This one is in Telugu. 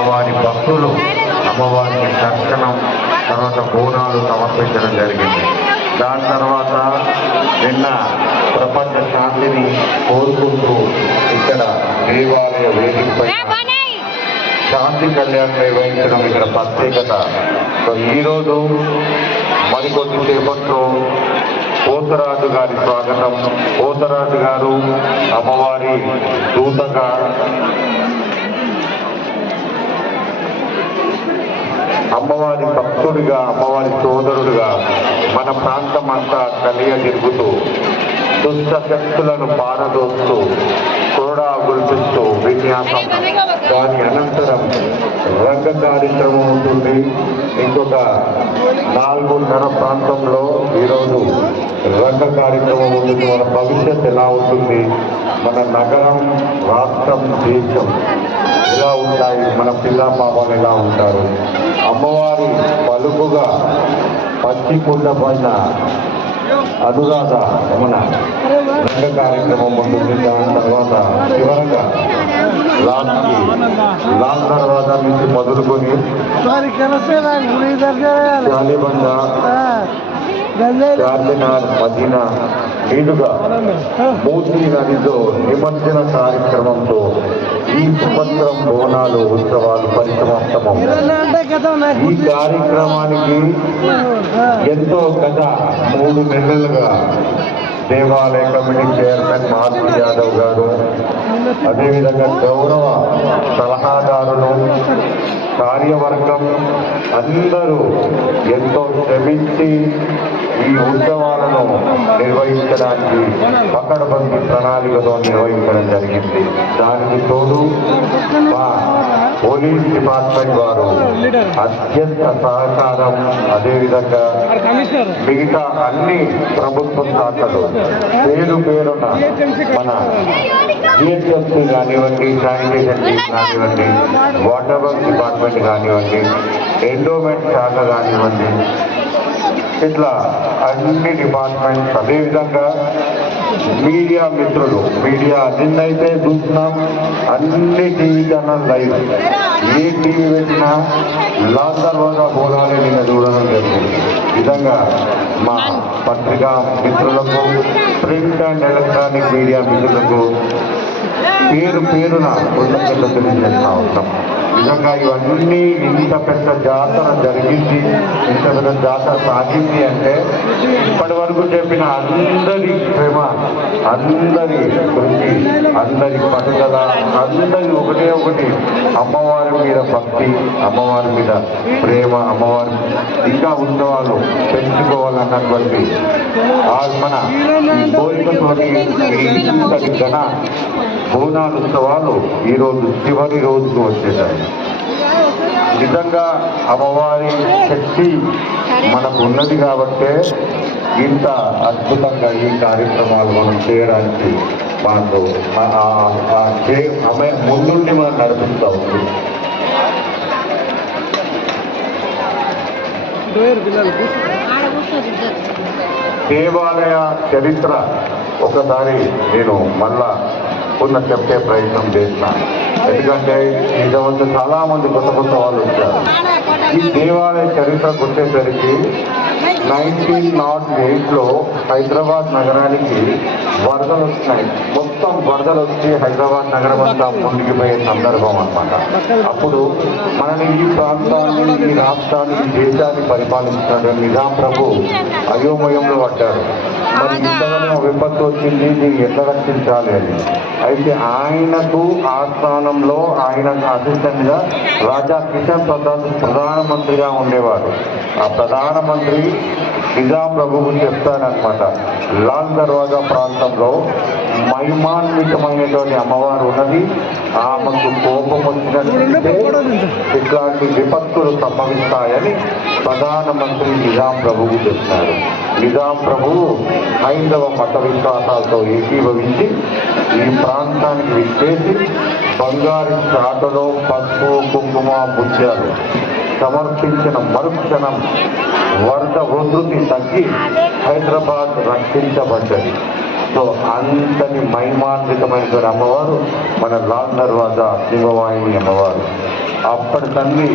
అమ్మవారి భక్తులు అమ్మవారికి దర్శనం తర్వాత బోనాలు సమర్పించడం జరిగింది. దాని తర్వాత నిన్న ప్రపంచ శాంతిని కోరుకుంటూ ఇక్కడ దేవాలయ వేదికపై శాంతి కళ్యాణం నిర్వహించడం ఇక్కడ ప్రత్యేకత. సో ఈరోజు మరికొద్ది సేపట్లో పోతరాజు గారి స్వాగతం. పోతరాజు గారు అమ్మవారి దూతగా అమ్మవారి భక్తుడిగా అమ్మవారి సోదరుడుగా మన ప్రాంతం అంతా కలియ తిరుగుతూ దుష్ట శక్తులను పారదోస్తూ కూడా గుర్తిస్తూ విన్యాసం దాని అనంతరం రంగ కార్యక్రమం ఉంటుంది. ఇంకొక నాలుగున్నర ప్రాంతంలో ఈరోజు రంగ కార్యక్రమం ఉంటుంది మన భవిష్యత్ ఎలా ఉంటుంది? మన నగరం రాష్ట్రం దేశం ఎలా ఉంటాయి? మన పిల్ల పాపలు ఎలా ఉంటారు? అమ్మవారి పలుకుగా పచ్చికుండ పైన అనురాధ రమణ రంగ కార్యక్రమం ఉంటుంది. దాని తర్వాత చివరగా లాస్ట్కి లాస్ట్ తర్వాత నుంచి మొదలుకొని జాలిబంద చార్మినార్ మదీనా మీదుగా మూర్తి నదిలో నిమజ్జన కార్యక్రమంతో ఈ సంవత్సరం బోనాలు ఉత్సవాలు పరిసమాప్తమం ఈ కార్యక్రమానికి ఎంతో గత మూడు నెలలుగా దేవాలయ కమిటీ చైర్మన్ మారుతి యాదవ్ గారు అదేవిధంగా గౌరవ సలహాదారులు కార్యవర్గం అందరూ ఎంతో శ్రమించి ఈ ఉత్సవాలను నిర్వహించడానికి పకడబంది ప్రణాళికతో నిర్వహించడం జరిగింది. దానికి తోడు మా పోలీస్ డిపార్ట్మెంట్ వారు అత్యంత సహకారం అదేవిధంగా మిగతా అన్ని ప్రభుత్వ శాఖలు పేరు పేరున మన జిహెచ్ఎంసీ కానివ్వండి శానిటేషన్ టీమ్ కానివ్వండి వాటర్ వర్క్ డిపార్ట్మెంట్ కానివ్వండి ఎండోమెంట్ శాఖ కానివ్వండి ఇట్లా అన్ని డిపార్ట్మెంట్స్ అదేవిధంగా మీడియా మిత్రులు మీడియా నిన్నైతే చూస్తున్నాం. అన్ని టీవీ ఛానల్ లైవ్. ఏ టీవీ పెట్టినా లాల్ దర్వాజా నిన్న చూడడం జరిగింది విధంగా మా పత్రికా మిత్రులకు ప్రింట్ అండ్ ఎలక్ట్రానిక్ మీడియా మిత్రులకు పేరు పేరున కృతజ్ఞత తెలియజేస్తా ఉంటాం నిజంగా ఇవన్నీ ఇంత పెద్ద జాతర జరిగింది ఇంత పెద్ద జాతర సాగింది అంటే ఇప్పటి వరకు చెప్పిన అందరి శ్రమ అందరి కృషి అందరి పట్టుదల అందరి ఒకటే ఒకటి అమ్మవారి మీద భక్తి అమ్మవారి మీద ప్రేమ అమ్మవారి ఇంకా ఉత్సవాలు పెంచుకోవాలన్నటువంటి ఆ మన కోరికతోటి ఇంతటి ఘన బోనాలు ఉత్సవాలు ఈరోజు చివరి రోజుకు వచ్చేసాయి. నిజంగా అమ్మవారి శక్తి మనకు ఉన్నది కాబట్టే ఇంత అద్భుతంగా ఈ కార్యక్రమాలు మనం చేయడానికి మనకు ఆమె ముందుండి మనం నడిపిస్తూ ఉంది దేవాలయ చరిత్ర ఒకసారి నేను మళ్ళా ఉన్న చెప్పే ప్రయత్నం చేస్తాను ఎందుకంటే ఈ చాలామంది కొత్త కొత్త వాళ్ళు వచ్చారు. ఈ దేవాలయ చరిత్ర వచ్చేసరికి నైన్టీన్ నాట్ ఎయిట్లో హైదరాబాద్ నగరానికి వరదలు వచ్చినాయి మొత్తం వరదలు వచ్చి హైదరాబాద్ నగరం అంతా మునిగిపోయే సందర్భం అనమాట అప్పుడు మనని ఈ ప్రాంతాన్ని ఈ రాష్ట్రాన్ని ఈ దేశాన్ని పరిపాలించాడు నిజాం ప్రభు అయోమయంలో పడ్డారు మరి ఇంతగానో విపత్తు వచ్చింది దీన్ని ఎట్లా రక్షించాలి అని. అయితే ఆయనకు ఆ స్థానంలో ఆయన అసిస్టెంట్గా రాజా కిషన్ ప్రసాద్ ప్రధానమంత్రిగా ఉండేవారు. ఆ ప్రధానమంత్రి నిజాం ప్రభువు చెప్తానమాట లాల్ దర్వాజా ప్రాంతంలో మహిమాన్వితమైనటువంటి అమ్మవారు ఉన్నది. ఆమెకు కోపం వచ్చినట్లయితే ఇట్లాంటి విపత్తులు సంభవిస్తాయని ప్రధానమంత్రి నిజాం ప్రభువు చెప్తారు నిజాం ప్రభువు హైందవ మత విశ్వాసాలతో ఏకీభవించి ఈ ప్రాంతానికి విచ్చేసి బంగారు చాటలో పసుపు కుంకుమ ముత్యాలు సమర్పించిన మరుక్షణం వరద ఉధృతి తగ్గి హైదరాబాద్ రక్షించబడ్డది. సో అంతని మహిమాన్వితమైనటువంటి అమ్మవారు మన లాల్ దర్వాజా సింహవాహిని అమ్మవారు. అప్పటి తల్లి